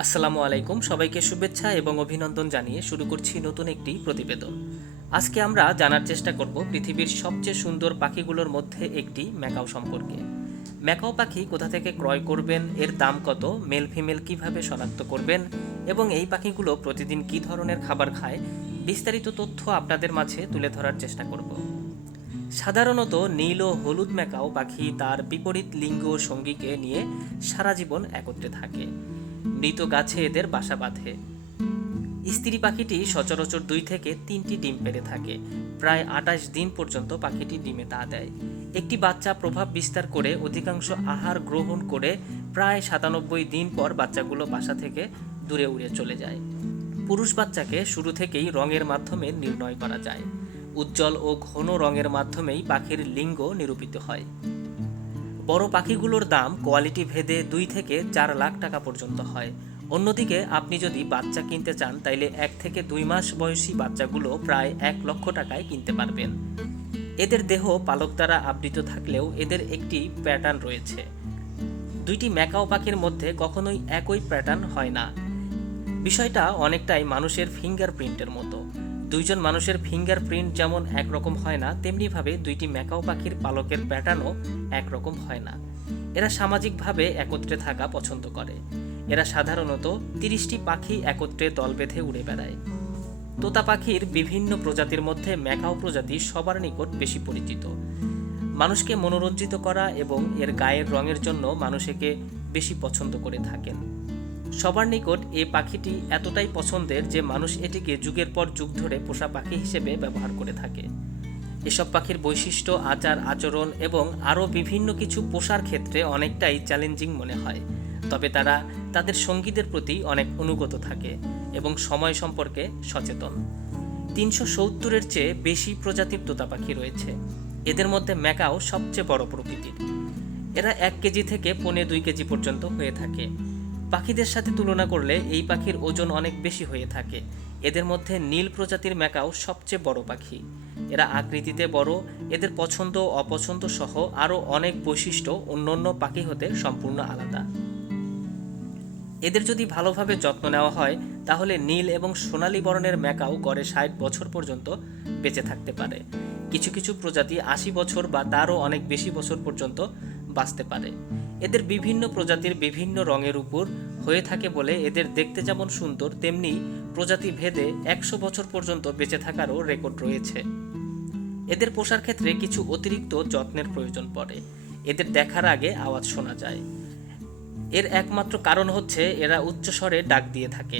আসসালামু আলাইকুম, সবাইকে শুভেচ্ছা এবং অভিনন্দন জানিয়ে শুরু করছি নতুন একটি প্রতিবেদন। আজকে আমরা জানার চেষ্টা করব পৃথিবীর সবচেয়ে সুন্দর পাখিগুলোর মধ্যে একটি ম্যাকাও সম্পর্কে। ম্যাকাও পাখি কোথা থেকে ক্রয় করবেন, এর দাম কত, মেল ফিমেল কীভাবে শনাক্ত করবেন, এবং এই পাখিগুলো প্রতিদিন কী ধরনের খাবার খায়, বিস্তারিত তথ্য আপনাদের মাঝে তুলে ধরার চেষ্টা করব। সাধারণত নীল ও হলুদ ম্যাকাও পাখি তার বিপরীত লিঙ্গ সঙ্গীকে নিয়ে সারা জীবন একত্রে থাকে। মৃত গাছে এদের বাসা বাঁধে। স্ত্রী পাখিটি সচরাচর দুই থেকে তিনটি ডিম পেড়ে থাকে। প্রায় আটাশ দিন পর্যন্ত পাখিটি ডিমে তা দেয়। একটি বাচ্চা প্রভাব বিস্তার করে অধিকাংশ আহার গ্রহণ করে প্রায় সাতানব্বই দিন পর বাচ্চাগুলো বাসা থেকে দূরে উড়ে চলে যায়। পুরুষ বাচ্চাকে শুরু থেকেই রঙের মাধ্যমে নির্ণয় করা যায়। উজ্জ্বল ও ঘন রঙের মাধ্যমেই পাখির লিঙ্গ নিরূপিত হয়। বড় পাখিগুলোর দাম কোয়ালিটি ভেদে দুই থেকে চার লাখ টাকা পর্যন্ত হয়। অন্যদিকে, আপনি যদি বাচ্চা কিনতে চান, তাইলে এক থেকে দুই মাস বয়সী বাচ্চাগুলো প্রায় এক লক্ষ টাকায় কিনতে পারবেন। এদের দেহ পালক দ্বারা আবৃত থাকলেও এদের একটি প্যাটার্ন রয়েছে। দুইটি ম্যাকাও পাখির মধ্যে কখনোই একই প্যাটার্ন হয় না। বিষয়টা অনেকটাই মানুষের ফিঙ্গারপ্রিন্টের মতো। দুইজন মানুষের ফিঙ্গারপ্রিন্ট যেমন একরকম হয় না, তেমনিভাবে দুইটি ম্যাকাও পাখির পালকের প্যাটার্নও একরকম হয় না। এরা সামাজিকভাবে একত্রে থাকা পছন্দ করে। এরা সাধারণত তিরিশটি পাখি একত্রে দল বেঁধে উড়ে বেড়ায়। তোতা পাখির বিভিন্ন প্রজাতির মধ্যে ম্যাকাও প্রজাতি সবার নিকট বেশি পরিচিত। মানুষকে মনোরঞ্জিত করা এবং এর গায়ের রঙের জন্য মানুষকে বেশি পছন্দ করে থাকেন। সবার নিকট এ পাখিটি এতটাই পছন্দের যে মানুষ এটিকে যুগের পর যুগ ধরে পোষা পাখি হিসেবে ব্যবহার করে থাকে। এসব পাখির বৈশিষ্ট্য, আচার, আচরণ এবং আরও বিভিন্ন কিছু পোষার ক্ষেত্রে অনেকটাই চ্যালেঞ্জিং মনে হয়। তবে তারা তাদের সঙ্গীদের প্রতি অনেক অনুগত থাকে এবং সময় সম্পর্কে সচেতন। তিনশো সত্তরের চেয়ে বেশি প্রজাতির তোতা পাখি রয়েছে। এদের মধ্যে ম্যাকাও সবচেয়ে বড় প্রকৃতির। এরা এক কেজি থেকে পৌনে দুই কেজি পর্যন্ত হয়ে থাকে। পাখিদের সাথে তুলনা করলে এই পাখির ওজন অনেক বেশি হয়ে থাকে। এদের মধ্যে নীল প্রজাতির ম্যাকাও সবচেয়ে বড় পাখি। এরা আকৃতিতে বড়, এদের পছন্দ অপছন্দ সহ আরও অনেক বৈশিষ্ট্য অন্যান্য পাখি হতে সম্পূর্ণ আলাদা। এদের যদি ভালোভাবে যত্ন নেওয়া হয়, তাহলে নীল এবং সোনালী বর্ণের ম্যাকাও গড়ে ষাট বছর পর্যন্ত বেঁচে থাকতে পারে। কিছু কিছু প্রজাতি আশি বছর বা তারও অনেক বেশি বছর পর্যন্ত বাঁচতে পারে। এদের বিভিন্ন প্রজাতির বিভিন্ন রঙের উপর হয়ে থাকে বলে এদের দেখতে যেমন সুন্দর, তেমনি প্রজাতি ভেদে একশো বছর পর্যন্ত বেঁচে থাকারও রেকর্ড রয়েছে। এদের পোষার ক্ষেত্রে কিছু অতিরিক্ত যত্নের প্রয়োজন পড়ে। এদের দেখার আগে আওয়াজ শোনা যায়। এর একমাত্র কারণ হচ্ছে এরা উচ্চস্বরে ডাক দিয়ে থাকে।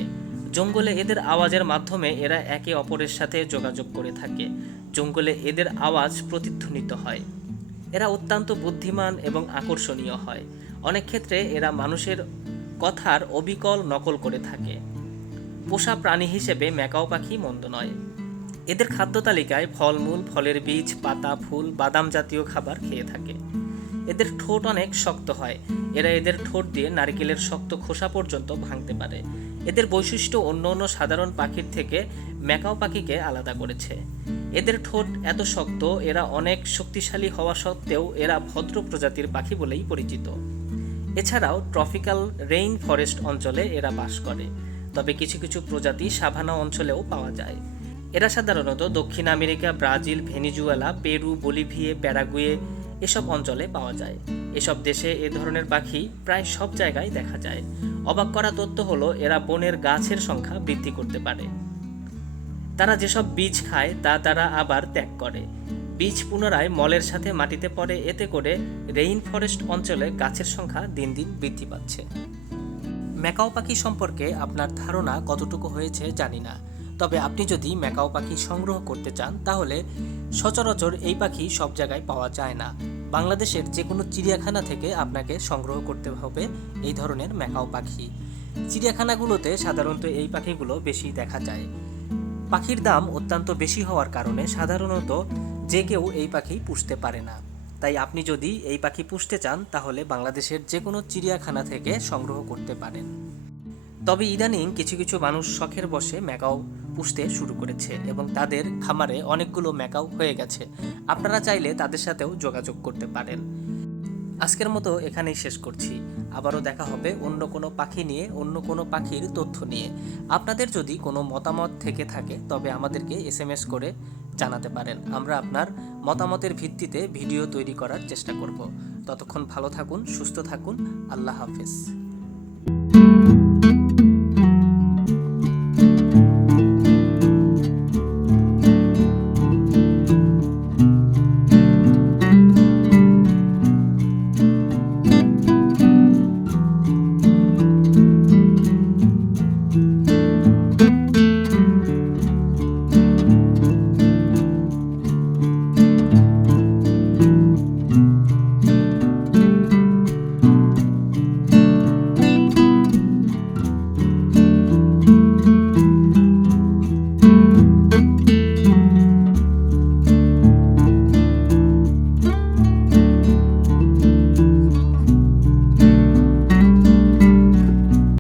জঙ্গলে এদের আওয়াজের মাধ্যমে এরা একে অপরের সাথে যোগাযোগ করে থাকে। জঙ্গলে এদের আওয়াজ প্রতিধ্বনিত হয়। এরা অত্যন্ত বুদ্ধিমান এবং আকর্ষণীয় হয়। অনেক ক্ষেত্রে এরা মানুষের কথার অবিকল নকল করে থাকে। পোষা প্রাণী হিসেবে ম্যাকাও পাখি মন্দ নয়। এদের খাদ্য তালিকায় ফলমূল, ফলের বীজ, পাতা, ফুল, বাদাম জাতীয় খাবার খেয়ে থাকে। এদের ঠোঁট অনেক শক্ত হয়। এরা এদের ঠোঁট দিয়ে নারকেলের শক্ত খোসা পর্যন্ত ভাঙতে পারে। এদের বৈশিষ্ট্য অন্য অন্য সাধারণ পাখির থেকে ম্যাকাও পাখিকে আলাদা করেছে। এদের ঠোঁট এত শক্ত, এরা অনেক শক্তিশালী হওয়া সত্ত্বেও এরা ভদ্র প্রজাতির পাখি বলেই পরিচিত। এছাড়াও ট্রপিক্যাল রেইন ফরেস্ট অঞ্চলে এরা বাস করে, তবে কিছু কিছু প্রজাতি সাভানা অঞ্চলেও পাওয়া যায়। এরা সাধারণত দক্ষিণ America, Brazil, Venezuela, Peru, Bolivia, Paraguay এসব অঞ্চলে পাওয়া যায়। এসব দেশে এ ধরনের পাখি প্রায় সব জায়গায় দেখা যায়। অবাক করা তথ্য হলো, এরা বনের গাছের সংখ্যা বৃদ্ধি করতে পারে। তারা যেসব বীজ খায়, তা তারা আবার ত্যাগ করে। বীজ পুনরায় মলের সাথে মাটিতে পড়ে, এতে করে রেইন ফরেস্ট অঞ্চলে গাছের সংখ্যা দিন দিন বৃদ্ধি পাচ্ছে। ম্যাকাও পাখি সম্পর্কে আপনার ধারণা কতটুকু হয়েছে জানি না। তবে আপনি যদি ম্যাকাও পাখি সংগ্রহ করতে চান, তাহলে সচরাচর এই পাখি সব জায়গায় পাওয়া যায় না। বাংলাদেশের যে কোনো চিড়িয়াখানা থেকে আপনাকে সংগ্রহ করতে হবে এই ধরনের ম্যাকাও পাখি। চিড়িয়াখানাগুলোতে সাধারণত এই পাখিগুলো বেশি দেখা যায়। পাখির দাম অত্যন্ত বেশি হওয়ার কারণে সাধারণত যে কেউ এই পাখি পুষতে পারে না। তাই আপনি যদি এই পাখি পুষতে চান, তাহলে বাংলাদেশের যে কোনো চিড়িয়াখানা থেকে সংগ্রহ করতে পারেন। তবে ইদানিং কিছু কিছু মানুষ শখের বসে ম্যাকাও পুষতে শুরু করেছে এবং তাদের খামারে অনেকগুলো ম্যাকাও হয়ে গেছে। আপনারা চাইলে তাদের সাথেও যোগাযোগ করতে পারেন। আজকের মতো এখানেই শেষ করছি। আবারও দেখা হবে অন্য কোনো পাখি নিয়ে, অন্য কোনো পাখির তথ্য নিয়ে। আপনাদের যদি কোনো মতামত থেকে থাকে, তবে আমাদেরকে এস এম এস করে জানাতে পারেন। আমরা আপনার মতামতের ভিত্তিতে ভিডিও তৈরি করার চেষ্টা করব। ততক্ষণ ভালো থাকুন, সুস্থ থাকুন। আল্লাহ হাফেজ।